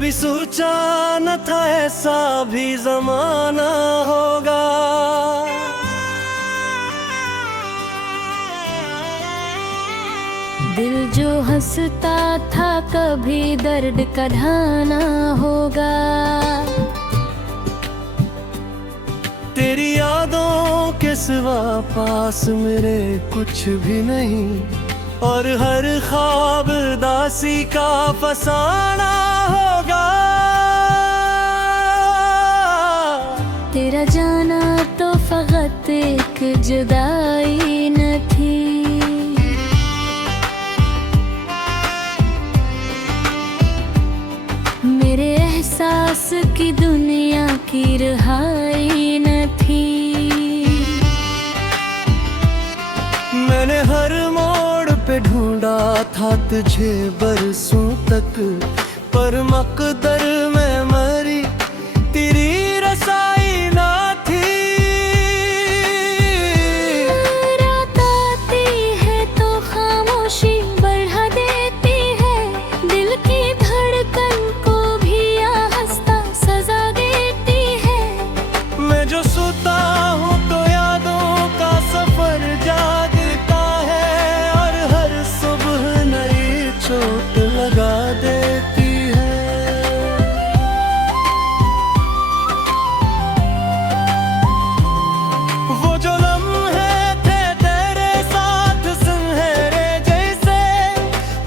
कभी सोचा न था ऐसा भी जमाना होगा। दिल जो हंसता था कभी दर्द का ढाना होगा। तेरी यादों के सिवा पास मेरे कुछ भी नहीं, और हर ख्वाब दासी का फसाना होगा। तेरा जाना तो फकत एक जुदाई न थी, मेरे एहसास की दुनिया की रिहाई न थी। मैंने हर मोड़ पे ढूंढा था तुझे बरसों तक, पर मकदर में मरी तेरी रसाई ना थी। रात आती है तो खामोशी बढ़ा देती है, दिल की धड़कन को भी आहिस्ता सजा देती है। मैं जो सोता हूँ तो यादों का सफर जागता है, और हर सुबह नई चोट लगा देती है। वो जो लम्हे थे तेरे साथ सुनहरे जैसे,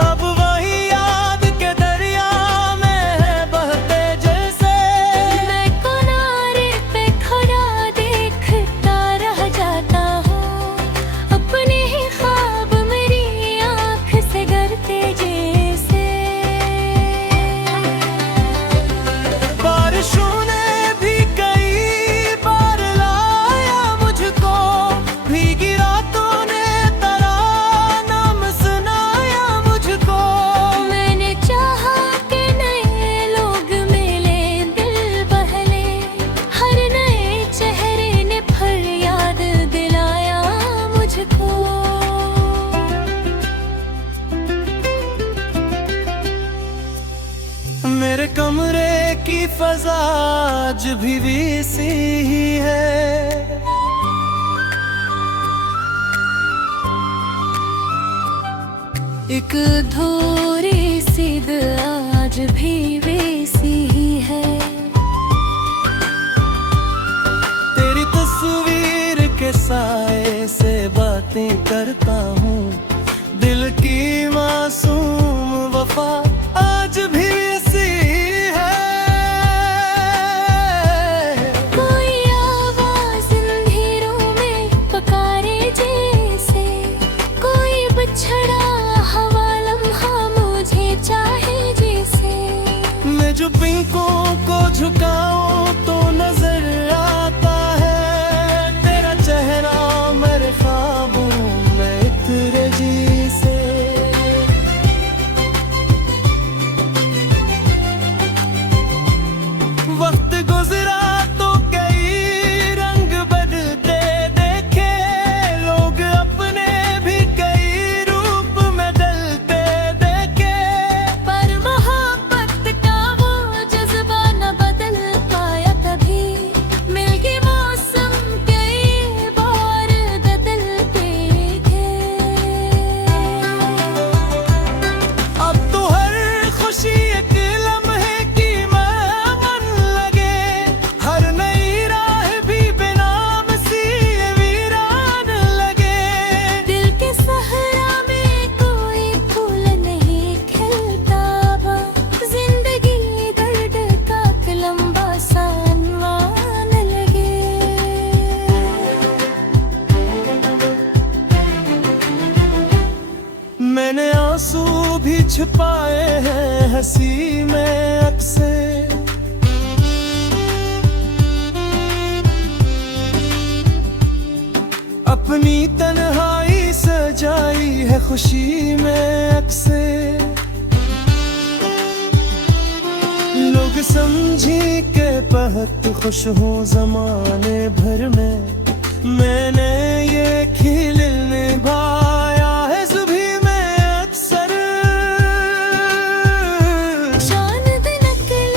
अब वही याद के दरिया में है बहते जैसे। मैं किनारे पे खड़ा देखता रह जाता हूँ, अपने ही ख्वाब मेरी आँख से गिरते जैसे। बारिशों ने भी कई बार लाया मुझको, भीगी रातों ने तरानम सुनाया मुझको। मैंने चाहा कि नए लोग मिले दिल बहले, हर नए चेहरे ने फरियाद दिलाया मुझको। मेरे कमरे की फजा आज भी वैसी ही है, एक अधूरी सी दिल आज भी वैसी ही है। तेरी तस्वीर के साए से बातें करता हूँ, दिल की मासूम वफा आज भी ऐसी है। कोई आवाज अंधेरों में पुकारे जैसे, कोई बिछड़ा हवा लम्हा मुझे चाहे जैसे। मैं जो पिंकों को झुकाऊं तो नजर आता है तेरा चेहरा मेरे ख्वाबों में इतरे जी से। वक्त गुजरा तो कई रंग बदलते देखे, लोग अपने भी कई रूप में ढलते देखे। पर मोहब्बत का वो जज्बा न बदल पाया कभी, मिल गए मौसम कई बार बदलते गए। अब तो हर खुशी एक लम्हे की मन लगे, हर नई राह भी बेनाम सी वीरान लगे। दिल के सहरा में कोई फूल नहीं खिलता, जिंदगी दर्द का एक लंबा सा अनवान लगे। मैंने आंसू भी छुपाए हैं हंसी में अक्सर, अपनी तन्हाई सजाई है खुशी में अक्सर। लोग समझी के बहुत खुश हूँ जमाने भर में, मैंने ये खिल निभाया है सुबह में अक्सर। चांद नकल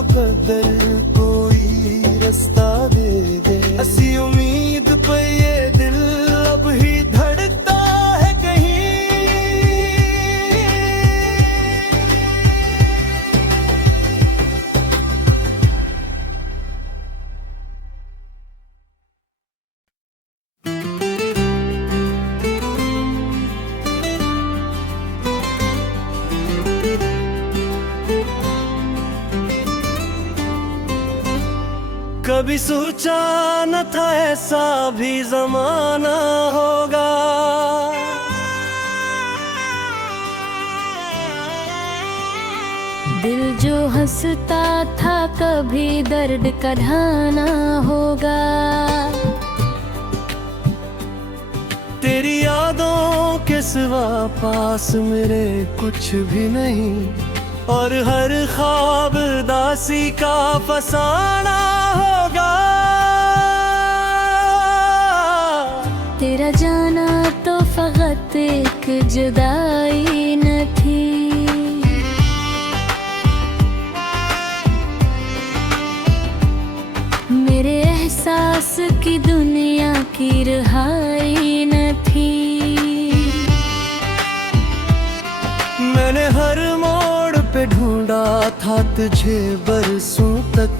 मुकद्दर कोई रास्ता दे दे। ऐसी उम्मीद पे ये दिल अब ही धड़कता है कहीं। कभी सोचा न था ऐसा भी जमाना होगा। दिल जो हंसता था कभी दर्द का ढाना होगा। तेरी यादों के सिवा पास मेरे कुछ भी नहीं, और हर ख्वाब दासी का फसाना होगा। तेरा जाना तो फकत एक जुदाई न थी। मेरे एहसास की दुनिया की रिहाई न थी। मैंने हर मोड़ पे ढूंढा था तुझे बरसों तक,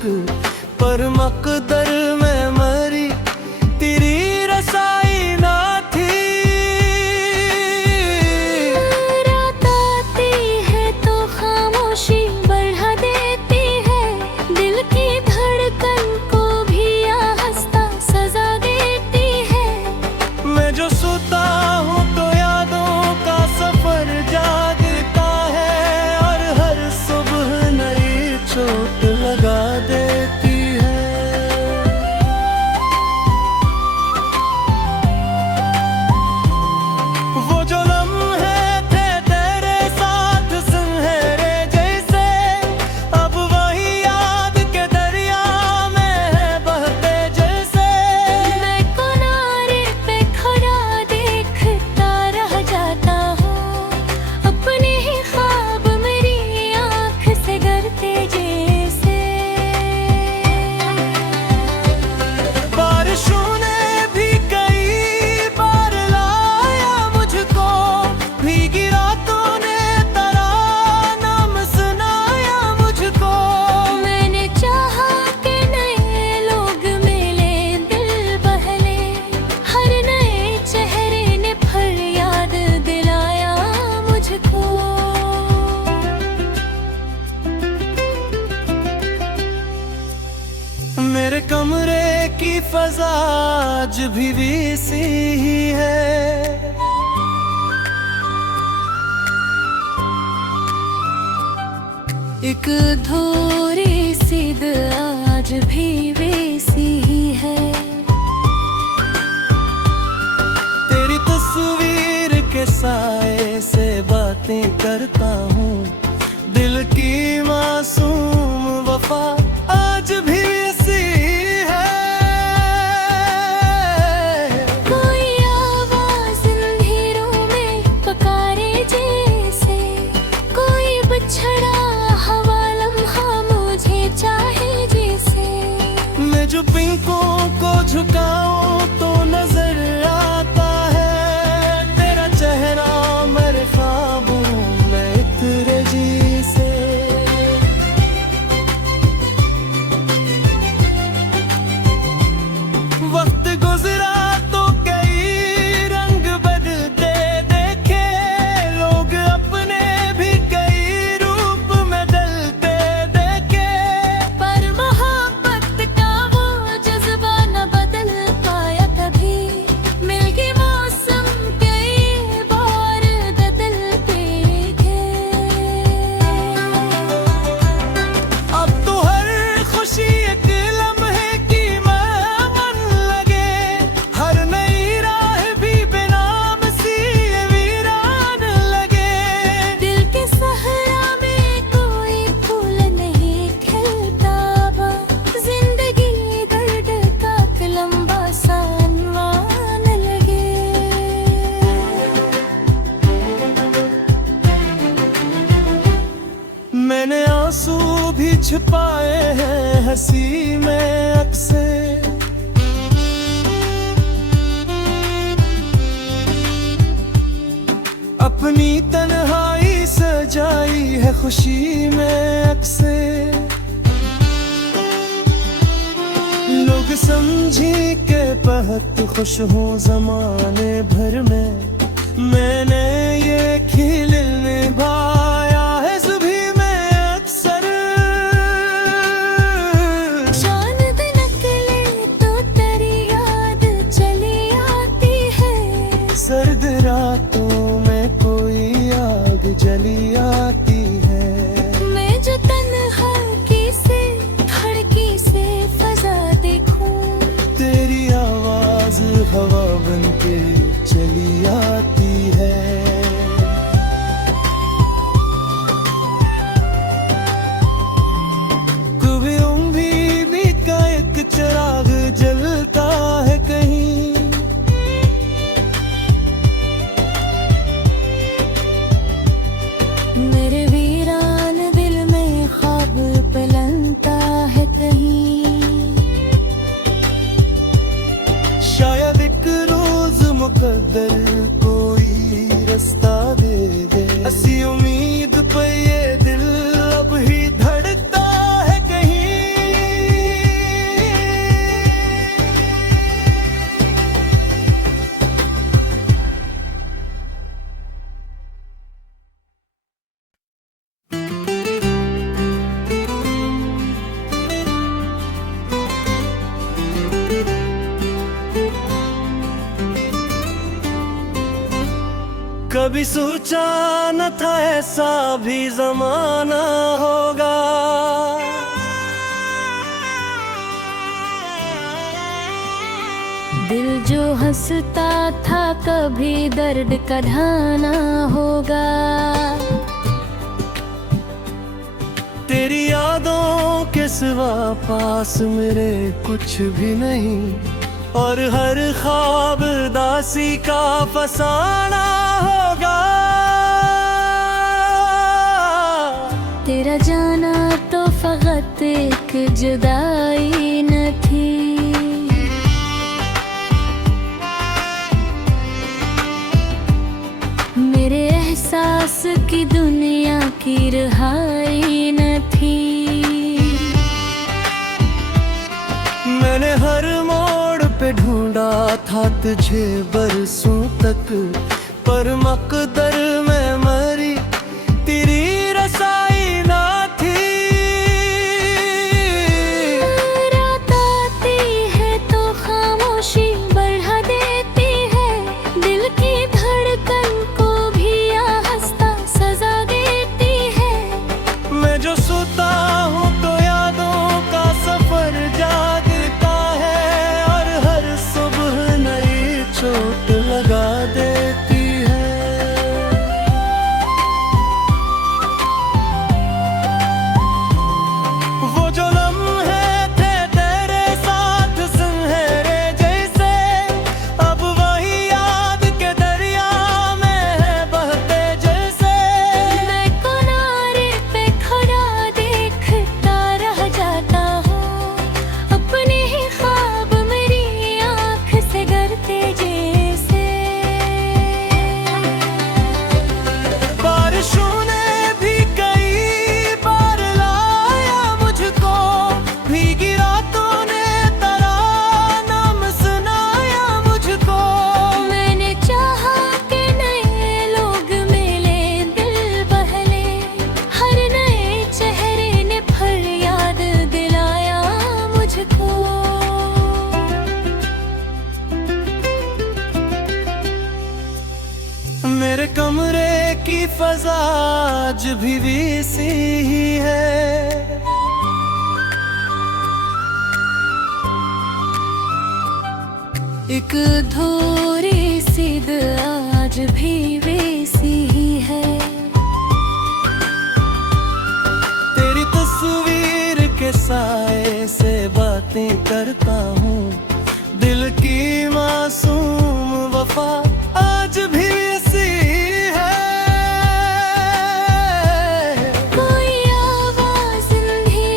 पर मकदर में मरी तेरी रसाई ना थी। रात आती है तो खामोशी बढ़ा देती है। दिल की धड़कन को भी आहिस्ता सजा देती है। मैं जो सोता हूँ तो यादों का सफर जागता है, और हर सुबह नई चोट लगा देती है। वो जो लम्हे थे तेरे साथ सुनहरे जैसे, अब वही याद के दरिया में है बहते जैसे। मैं किनारे पे खड़ा देखता रह जाता हूँ, अपने ही ख्वाब मेरी आँख से गिरते जैसे। बारिशों ने भी कई बार लाया मुझको, भीगी रातों ने तरानाम सुनाया मुझको। मैंने चाहा कि नए लोग मिले दिल बहले, हर नए चेहरे ने फरियाद दिलाया मुझको। मेरे कमरे की फजा आज भी वैसी ही है। एक अधूरी सिद आज भी वैसी ही है। तेरी तस्वीर के साए से बातें करता हूँ, दिल की मासूम वफा आज भी ऐसी है। कोई आवाज अंधेरों में पुकारे जैसे, कोई बिछड़ा हवा लम्हा मुझे चाहे जैसे। मैं जो पिंकों को झुकाऊं तो नजर आता है तेरा चेहरा मेरे ख्वाबों में इतरे जी से। वक्त गुजरा तो कई रंग बदलते देखे, लोग अपने भी कई रूप में ढलते देखे। पर मोहब्बत का वो जज्बा न बदल पाया। छुपाए हैं हंसी में अक्से। अपनी तन्हाई सजाई है खुशी में अक्से। लोग समझी के बहुत खुश हूँ जमाने भर में, मैंने ये खिल निभाया है सुबह में अक्सर। चांद निकले तो तेरी याद चली आती है, सर्द रातों में कोई आग जली आती है। मैं जो तन्हाई से धड़की से फजा देखूं, तेरी आवाज हवा बन के चली आती है। कभी उम्मीद का एक चिराग जलता है कहीं, मेरे वीरान दिल में ख्वाब पलनता है कहीं। शायद एक रोज मुकद्दर कोई रास्ता दे दे। ऐसी उम्मीद पे ये दिल अब ही धड़कता है कहीं। कभी सोचा न था ऐसा भी जमाना होगा, दिल जो हंसता था कभी दर्द का ढाना होगा। तेरी यादों के सिवा पास मेरे कुछ भी नहीं, और हर ख्वाब दासी का फसाना होगा। तेरा जाना तो फकत एक जुदाई न थी, मेरे एहसास की दुनिया की रिहाई न थी। मैंने हर मोड़ पे ढूंढा था तुझे बरसों तक, पर मकदर में मरी तेरी रसाई ना थी। रात आती है तो खामोशी बढ़ा देती है, दिल की धड़कन को भी आहिस्ता सजा देती है। मैं जो सोता हूँ तो यादों का सफर जागता है, और हर सुबह नई चोट लगा देती है। वो जो लम्हे थे तेरे साथ सुनहरे जैसे, अब वही याद के दरिया में है बहते जैसे। मैं किनारे पे खड़ा देखता रह जाता हूँ, अपने ही ख्वाब मेरी आँख से गिरते जैसे। बारिशों ने भी कई बार लाया मुझको, भीगी रातों ने तरानम सुनाया मुझको। मैंने चाहा कि नए लोग मिले दिल बहले, हर नए चेहरे ने फरियाद दिलाया मुझको। मेरे कमरे की फजा आज भी वैसी ही है, एक अधूरी सिद आज भी वैसी ही है। तेरी तस्वीर के साए से बातें करता हूँ, दिल की मासूम वफा आज भी ऐसी है। कोई आवाज नहीं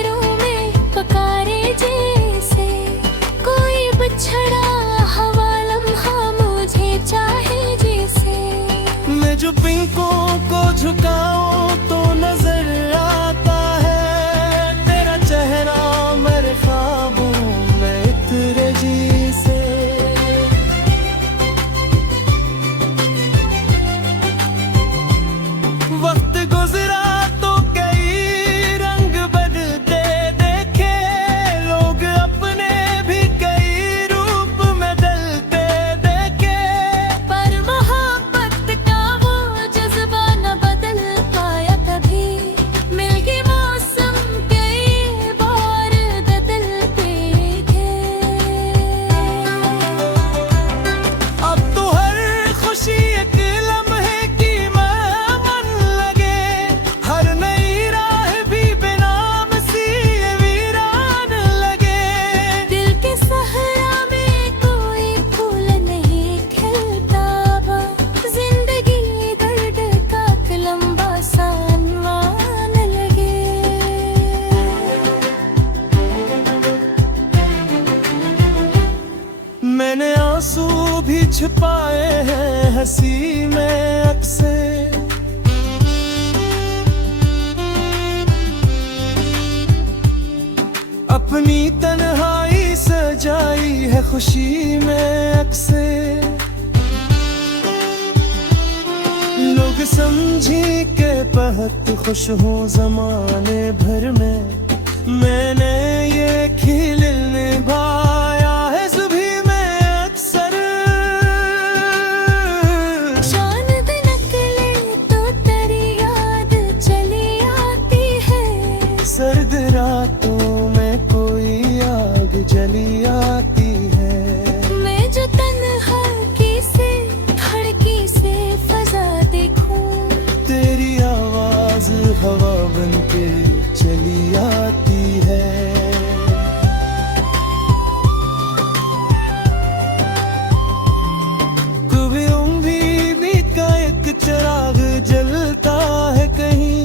छुपाए हैं हंसी में अक्से। अपनी तन्हाई सजाई है खुशी में अक्से। लोग समझी के बहुत खुश हूँ ज़माने भर में, मैंने ये खिल निभाया है सुबह में अक्सर। चांद निकले तो तेरी याद चली आती है, सर्द रातों में कोई आग जली आती है। मैं जो तन्हा धड़की से फजा देखूं, तेरी आवाज हवा बन के चली आती है। कभी उम्मीद का एक चिराग जलता है कहीं,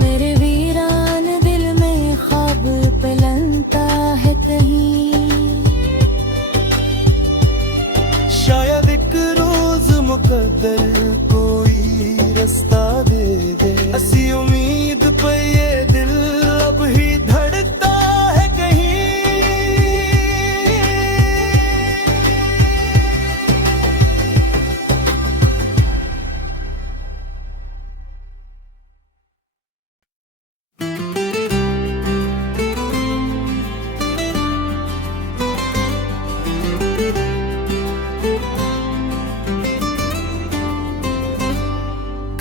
मेरे वीरान दिल में ख्वाब पलनता है कहीं। शायद एक रोज मुकद्दर कोई रास्ता दे दे। ऐसी उम्मीद पे ये दिल अब ही धड़कता है कहीं।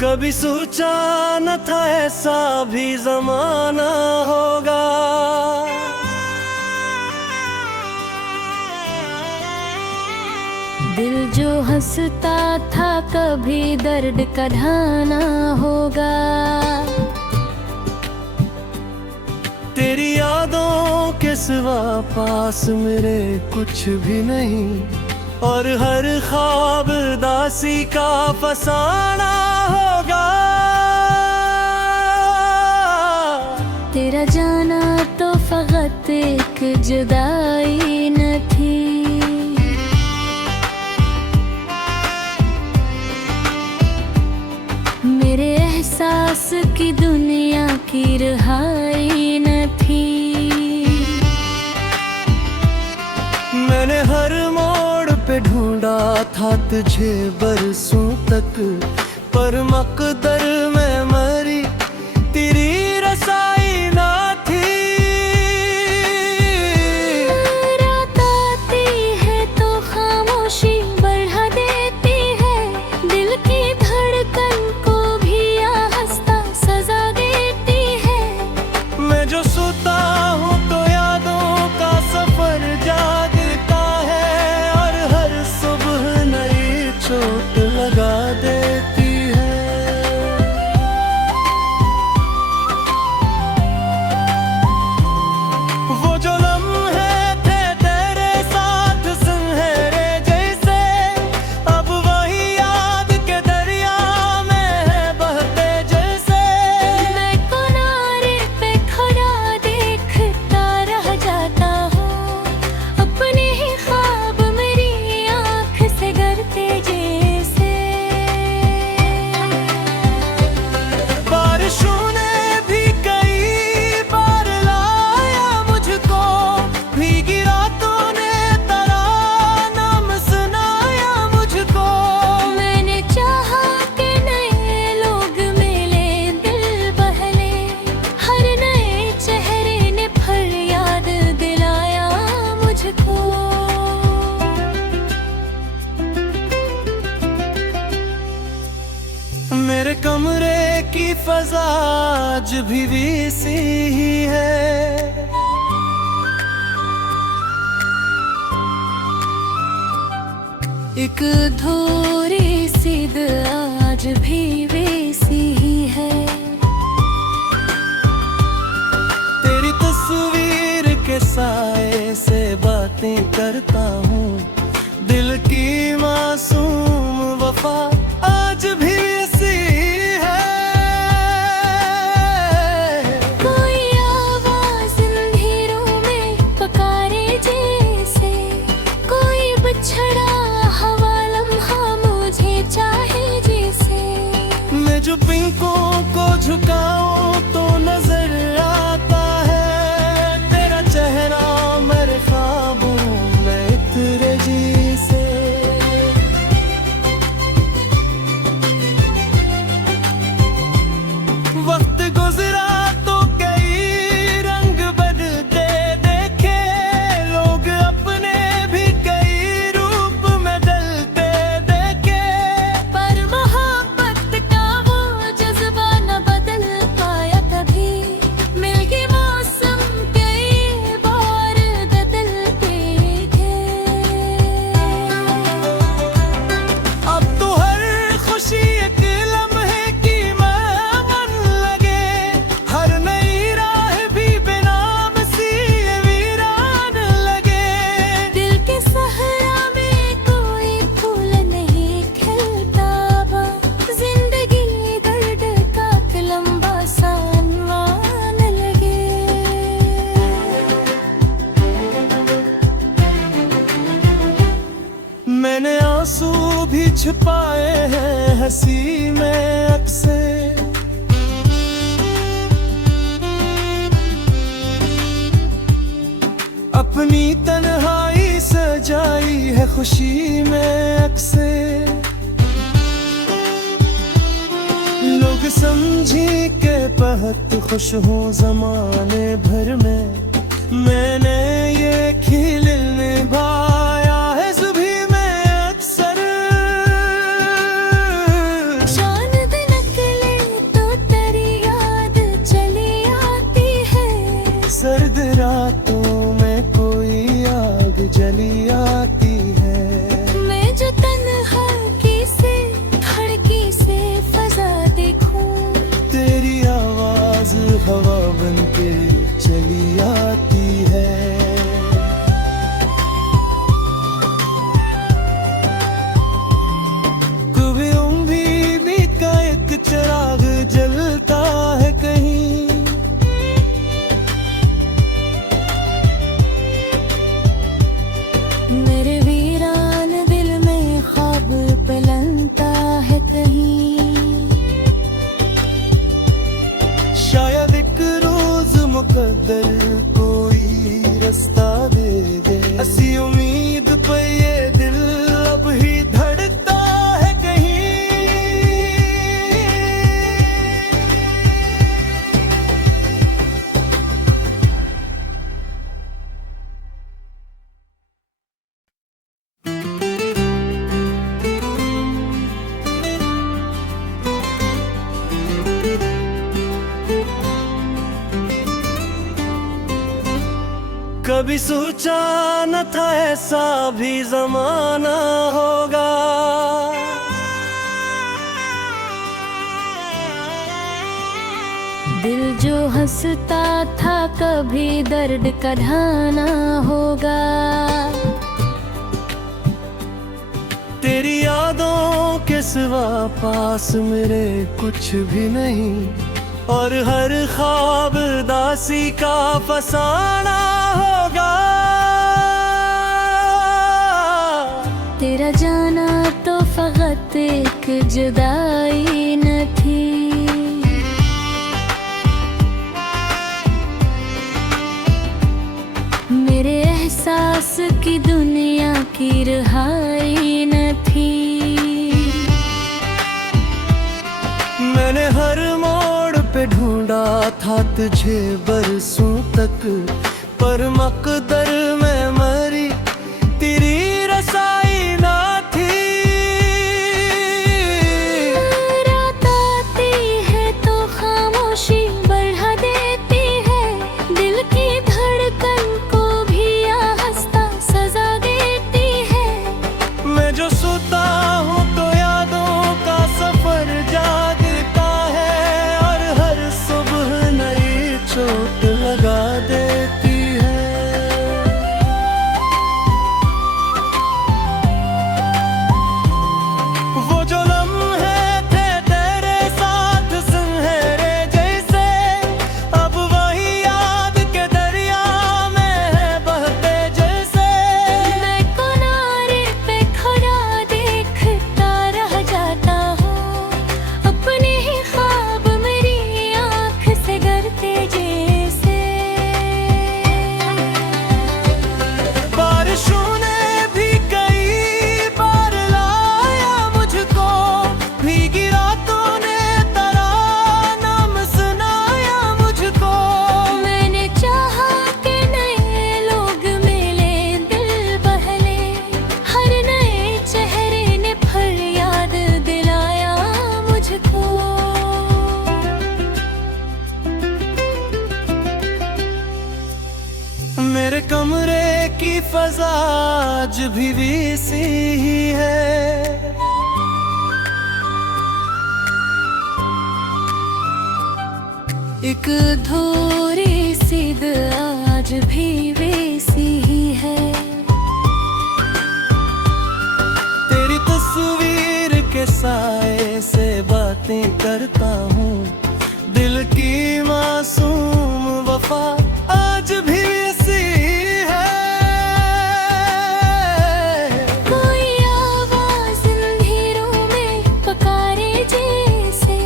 कभी सोचा न था ऐसा भी जमाना होगा, दिल जो हंसता था कभी दर्द का ढाना होगा। तेरी यादों के सिवा पास मेरे कुछ भी नहीं, और हर ख्वाब दासी का फसाना होगा। तेरा जाना तो फकत एक जुदाई न थी, मेरे एहसास की दुनिया की रिहाई न थी। मैंने हर मोड़ पे ढूंढा था तुझे बरसों तक, पर मकदर में मरी तेरी रसाई ना थी। रात आती है तो खामोशी बढ़ा देती है, दिल की धड़कन को भी आहिस्ता सजा देती है। मैं जो सोता हूँ तो यादों का सफर जागता है, और हर सुबह नई चोट लगा देती है। वो जो लम्हे थे तेरे साथ सुनहरे जैसे, अब वही याद के दरिया में है बहते जैसे। मैं किनारे पे खड़ा देखता रह जाता हूँ, अपने ही ख्वाब मेरी आँख से गिरते जैसे। बारिशों ने भी कई बार लाया मुझको, भीगी रातों ने तरानम सुनाया मुझको। मैंने चाहा कि नए लोग मिले दिल बहले, हर नए चेहरे ने फरियाद दिलाया मुझको। मेरे कमरे की फजा आज भी वैसी ही है, एक अधूरी सी दिल आज भी वैसी ही है। तेरी तस्वीर के साए से बातें करता हूँ, दिल की मासूम वफा आज भी ऐसी है। कोई आवाज अंधेरों जो पिंकों को झुकाऊं तो नजर आता है तेरा चेहरा मेरे ख्वाबों में इतरे जी से। वक्त गुजरा तो कई रंग बदलते देखे लोग, अपने भी कई रूप में ढलते देखे, पर मोहब्बत का वो जज्बा न बदल पाया कभी। मिल गए मौसम कई बार बदलते थे। अब तो हर खुशी एक लम्हे की मन लगे, हर नई राह भी बेनाम सी वीरान लगे। दिल के सहरा में कोई फूल नहीं खिलता, जिंदगी दर्द का एक लंबा सा अनवान लगे। मैंने आंसू भी छुपाए हैं हंसी में अक्सर, अपनी तन्हाई सजाई है खुशी में अक्सर। लोग समझी के बहुत खुश हूँ जमाने भर में, मैंने ये खिल निभाया है जुबी में अक्सर। चांद निकले तो तेरी याद चली आती है, सर्द रातों में कोई आग जली आती है। मैं जो तन्हा की से धड़की से फजा देखूं, तेरी आवाज हवा बन के चली आती है। कभी उम्मीद का एक चिराग जलता है कहीं, मेरे वीरान दिल में ख्वाब पलनता है कहीं। शायद एक रोज मुकद्दर कोई रास्ता दे दे, ऐसी उम्मीद पे ये दिल अब ही धड़कता है कहीं। कभी सोचा न था ऐसा भी जमाना होगा, दिल जो हंसता था कभी दर्द का ढाना होगा। तेरी यादों के सिवा पास मेरे कुछ भी नहीं, और हर ख्वाब दासी का फसाना होगा। तेरा जाना तो फकत एक जुदाई न थी, मेरे एहसास की दुनिया की रिहाई न थी। मैंने हर मोड़ पे ढूंढा था तुझे बरसों तक, पर मकदर में मरी तेरी रसाई ना थी। रात आती है तो खामोशी बढ़ा देती है, दिल की धड़कन को भी आहिस्ता सजा देती है। मैं जो सोता हूँ तो यादों का सफर जागता है, और हर सुबह नई चोट लगा देती है। फजा आज भी वैसी ही है। एक अधूरी सिद आज भी वैसी ही है। तेरी तस्वीर के साए से बातें करता हूँ, दिल की मासूम वफा आज भी ऐसी है। कोई आवाज अंधेरों में पुकारे जैसे,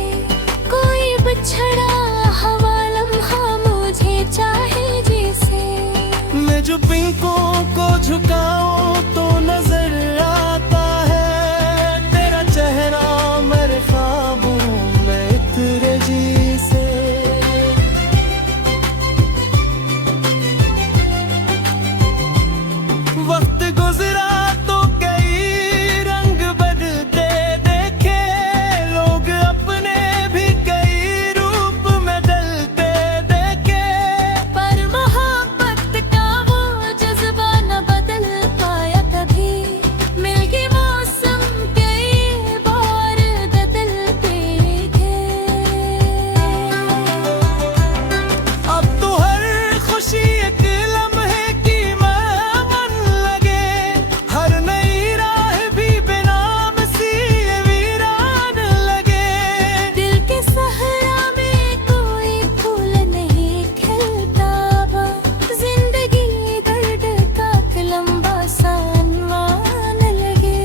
कोई बिछड़ा हवा लम्हा मुझे चाहे जैसे। मैं जो पिंकों को झुकाऊं तो नजर आता है तेरा चेहरा मेरे ख्वाबों में इतरे जी से। वक्त गुजरा तो कई रंग बदलते देखे, लोग अपने भी कई रूप में ढलते देखे। पर मोहब्बत का वो जज्बा न बदल पाया कभी, मिल के मौसम कई बार बदलते गए। अब तो हर खुशी एक लम्हे की मन लगे, हर नई राह भी बेनाम सी वीरान लगे। दिल के सहरा में कोई फूल नहीं खिलता, जिंदगी दर्द का एक लंबा सा अनवान लगे।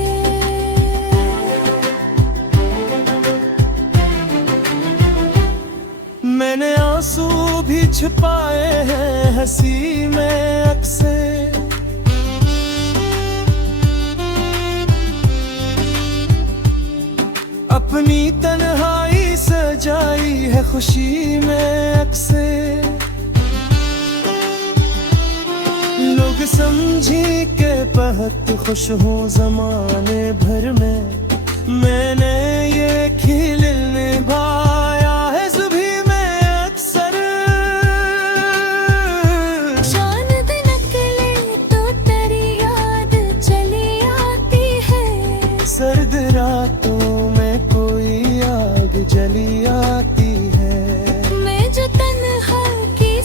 मैंने आंसू भी छुपाए हैं हंसी में अक्सर, अपनी तन्हाई सजाई है खुशी में अक्सर। लोग समझी के बहुत खुश हूँ जमाने भर में, मैंने ये खिल निभाया है सुबह में अक्सर। चांद निकले तो तेरी याद चली आती है, सर्द रातों में कोई आग जली आती है। मैं जो तन्हा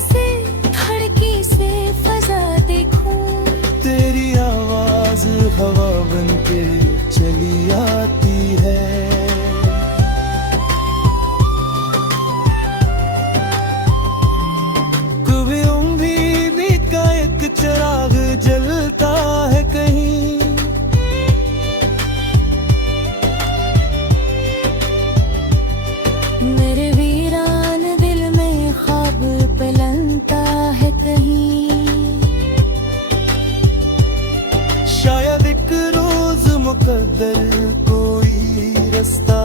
से धड़की से फजा देखूं, तेरी आवाज हवा बन के चली आती है। कभी उम्मीद का एक चिराग जलता है कहीं, मेरे वीरान दिल में ख्वाब पलनता है कहीं। शायद एक रोज मुकद्दर कोई रास्ता